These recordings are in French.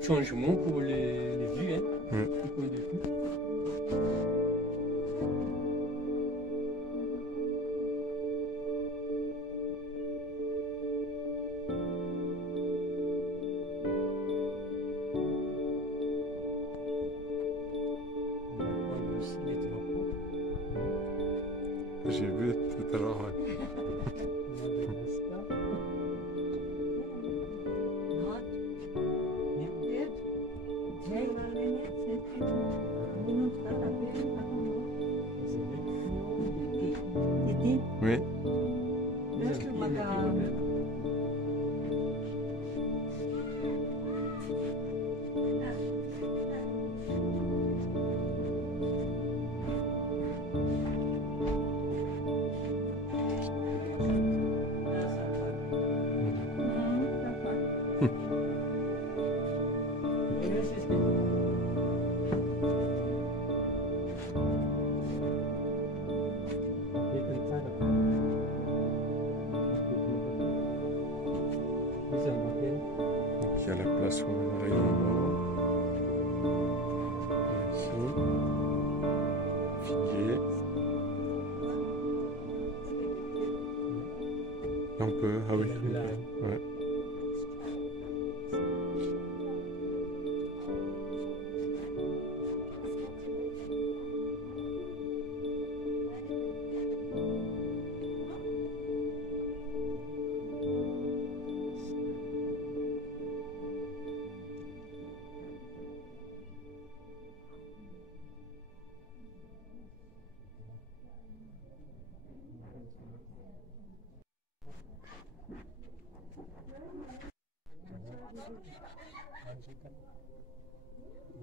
Changement pour les vues, hein. Du point de vue. On va prendre aussi les drapeaux. J'ai vu tout à l'heure. Ouais. Oui. Il y a la place où on arrive en bas. Ici. Figuier. Là on peut. Ah oui. Ouais.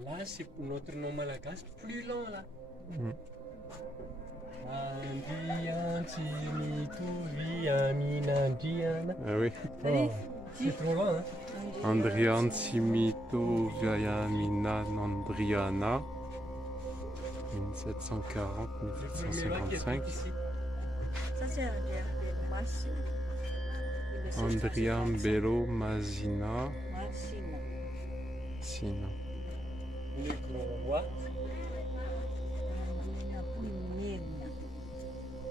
Là, c'est notre nom malagasy plus lent là. Ah oui. Oh, c'est trop lent, hein. Andrian Simito Vyayamina Nandriana 1740-1755. Ça c'est Andrian Bello Masina Sina. Le grand roi.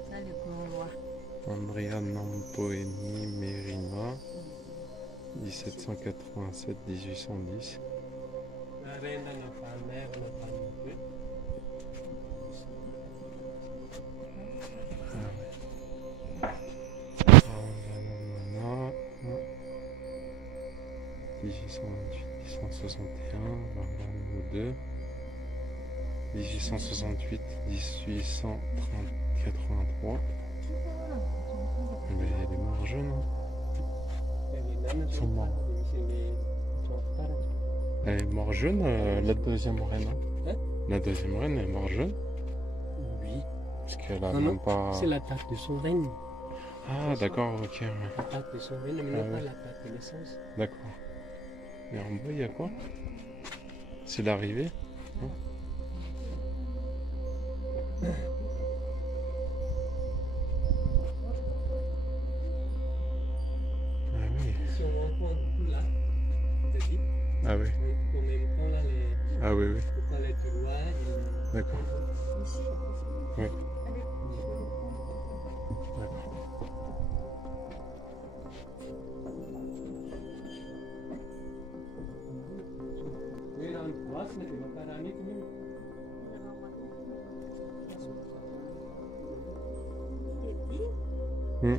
Ça le grand roi. Andrea Nampoeni Merina 1787-1810. La reine de notre mère, notre mère. Nanana, 1828-1861, Varlane 2, 1868-1883. Mais elle est morte jeune, hein. Ils sont morts. Elle est morte jeune, la deuxième reine. Hein? La deuxième reine est morte jeune. Oui. Parce qu'elle a Non, même non, pas. c'est la date de son règne. Ah, d'accord, ok. Ouais. La date de son règne, mais Ah non pas ouais. la date de naissance. D'accord. Et en bas, il y a quoi? C'est l'arrivée? Non? Ah oui. Si on rencontre tout là, t'as dit, Ah oui. en même temps là, Ah oui, oui. le palais du roi et D'accord. Oui. D'accord. oui, là, on voit, c'est le paramètre même. Hmm.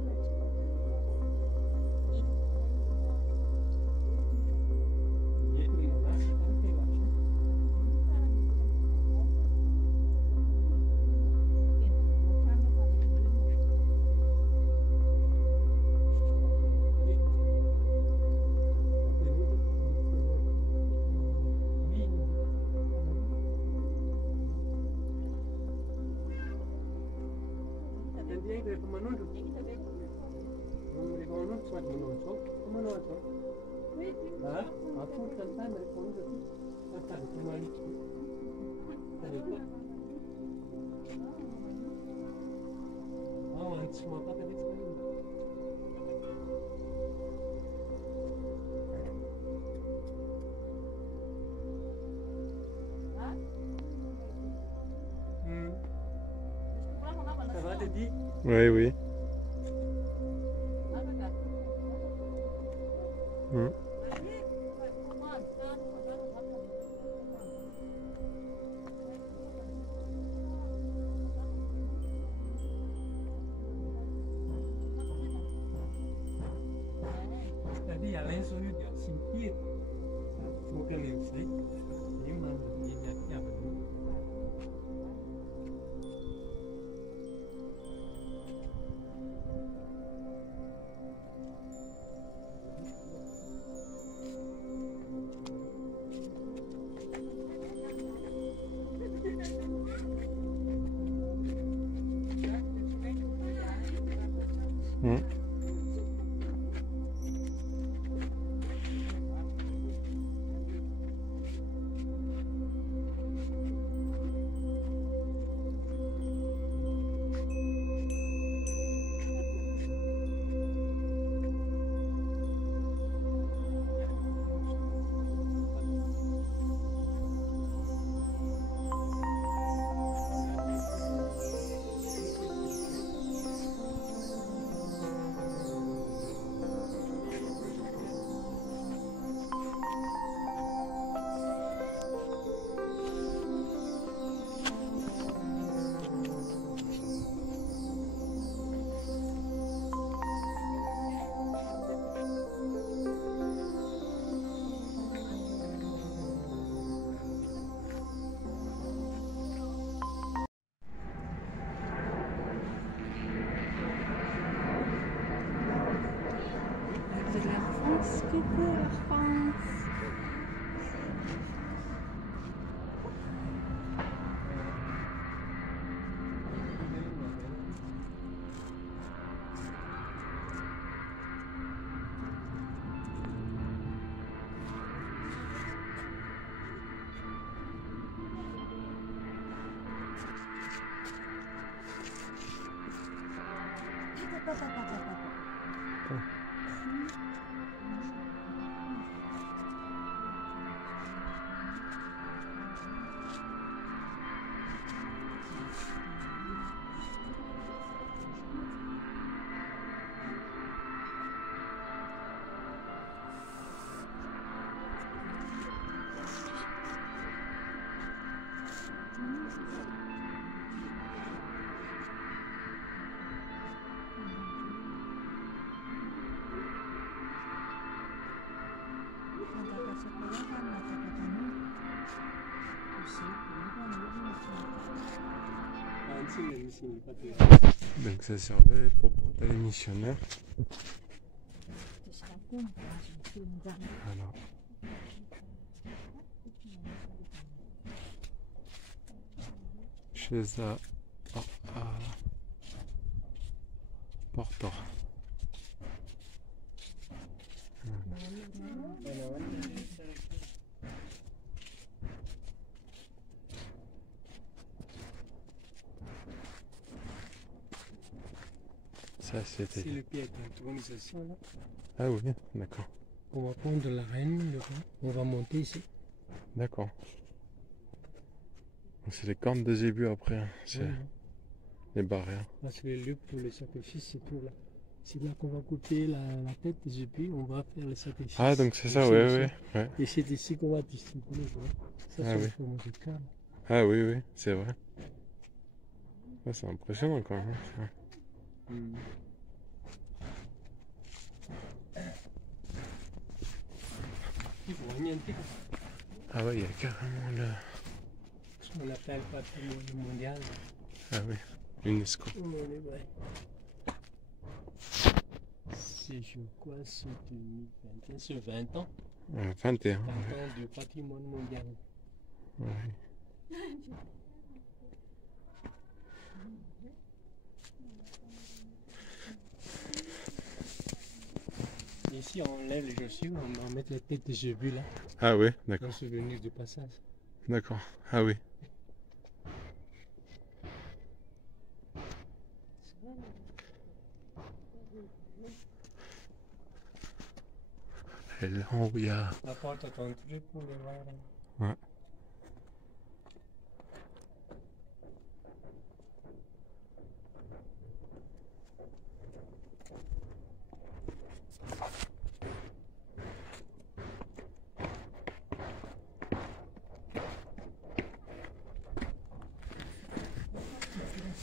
mereka menunduk. Mereka menunduk semua menunduk. Menunduk. Ah, aku tentang mereka menunduk. Tentang kembali. Oh, semua apa tadi sekali? Ça va, Teddy? Oui, oui. Tadi yang lain suruh dia singkir. Bukan yang saya. Ini mana dia nyaki apa ni? De la France, coucou la France. Donc ça servait pour porter les missionnaires. Voilà. Chez Porto. Ça c'était. C'est le pied d'intronisation là. Ah oui, d'accord. On va prendre la reine, le roi. On va monter ici. D'accord. Donc c'est les cornes de zébu après, hein. C'est Oui. les barrières. Là, c'est le lieu pour le sacrifice, c'est tout là. C'est là qu'on va couper la tête des épis, on va faire le sacrifice. Ah donc c'est ça, Ici, ouais, ici. ouais. Et c'est ici qu'on va distribuer les voix. Ça, Ah c'est oui. le format de câble. Ah oui, oui, c'est vrai. Ouais, c'est impressionnant quand même. Hein, Il faut orienter. ah ouais, il y a carrément le... On appelle patrimoine mondial. Ah oui, l'UNESCO. Ouais. C'est, je crois, c'est 2021, c'est 20 ans. 21. 20 ans du patrimoine mondial. Ouais. Ici, on lève les chaussures, on va mettre la tête des zébus là, Ah oui, d'accord. en souvenir du passage. D'accord. Ah oui. Alléluia. La porte est entrée pour le voir. Ouais.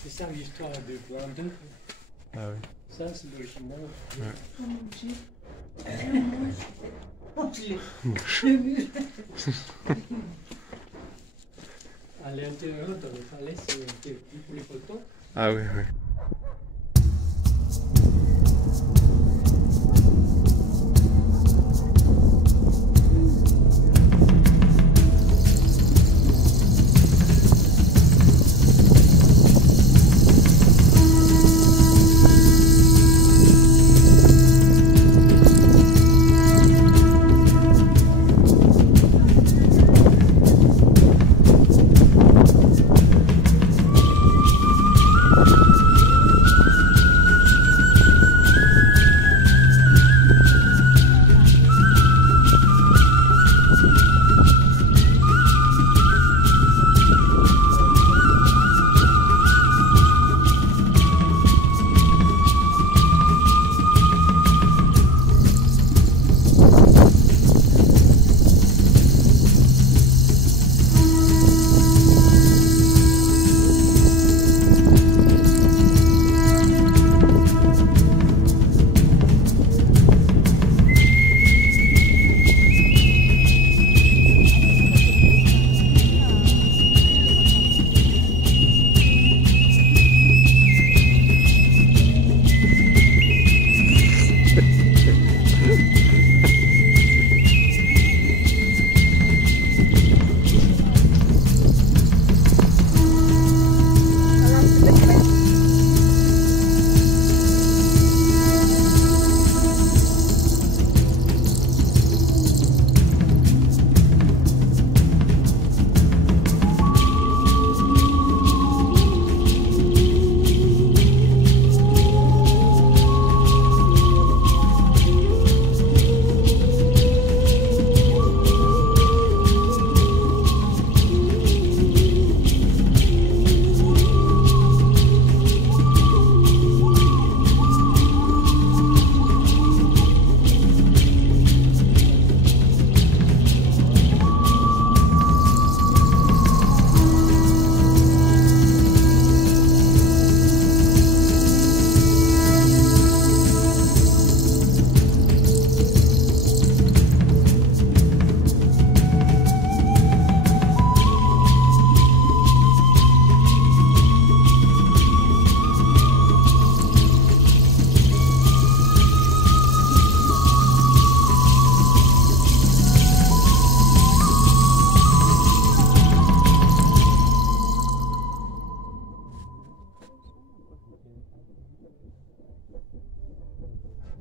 C'est ça l'histoire de Blandin. Ah oui. Ça, c'est l'original. À l'intérieur, dans le palais, c'est pour les photos. Ah oui, oui.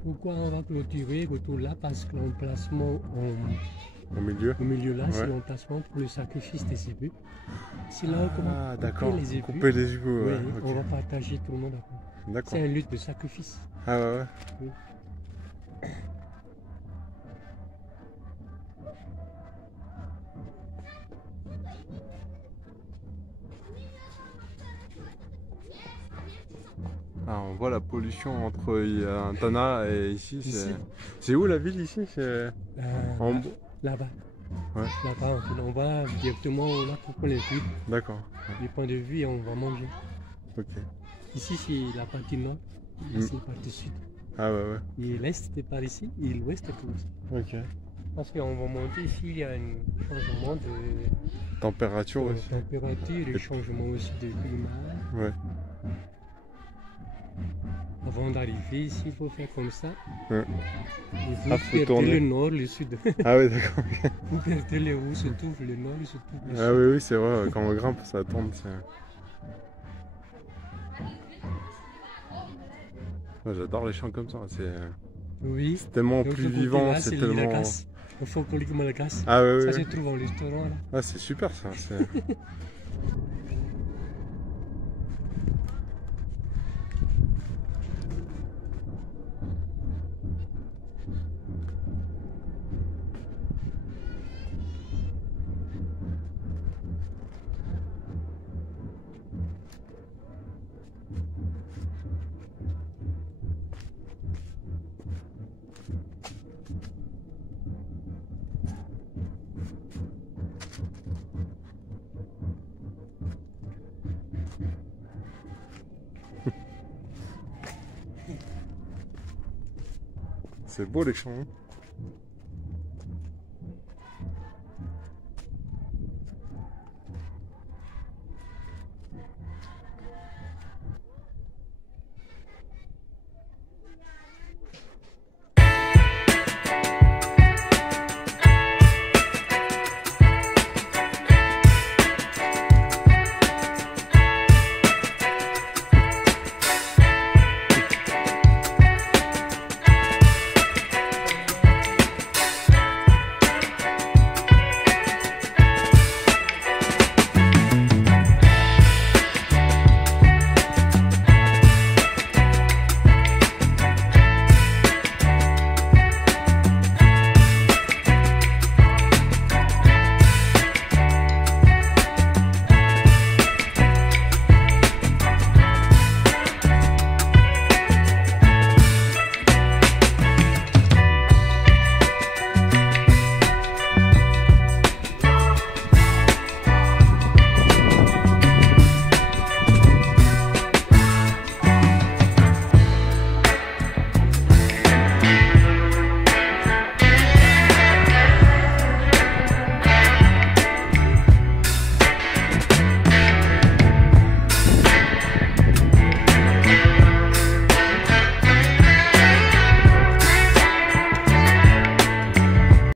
Pourquoi on va clôturer autour là? Parce que l'emplacement Au milieu. au milieu là, c'est Ouais. l'emplacement pour le sacrifice des zébus. C'est là qu'on va Ah, d'accord. les ébus. Couper les ébus, Oui, ouais. on Ok. va partager tout le monde après. D'accord. C'est une lutte de sacrifice. Ah ouais, ouais. Oui. Ah, on voit la pollution entre Tana et ici. Ici. C'est où la ville ici? C'est en... Là- Là-bas. Ouais. Là-bas, on va directement là pour prendre les vues, D'accord. les points de vue et on va manger. Ok. Ici, c'est la partie nord, là, c'est la partie sud. Ah ouais, ouais. Et l'est, c'est par ici, et l'ouest, c'est comme ça. Ok. Parce qu'on va monter ici, il y a un changement de Température aussi. température et changement aussi de climat. Ouais. Avant d'arriver ici, il faut faire comme ça. Ouais. Et vous Ah, faut perdez tourner. le nord, le sud. Ah ouais, d'accord. Vous perdez le haut, se trouve le nord, se trouve le Ah sud. oui, oui, c'est vrai. Quand on grimpe, ça tombe. Ouais, j'adore les champs comme ça. Oui. C'est tellement Donc, plus le côté vivant, là, c'est l'île tellement... Lacasse. Au fond, colique Malacasse. Ah ouais, Ça ouais, se ouais. trouve en restaurant là. Ah, c'est super ça. C'est beau les champs. Hein.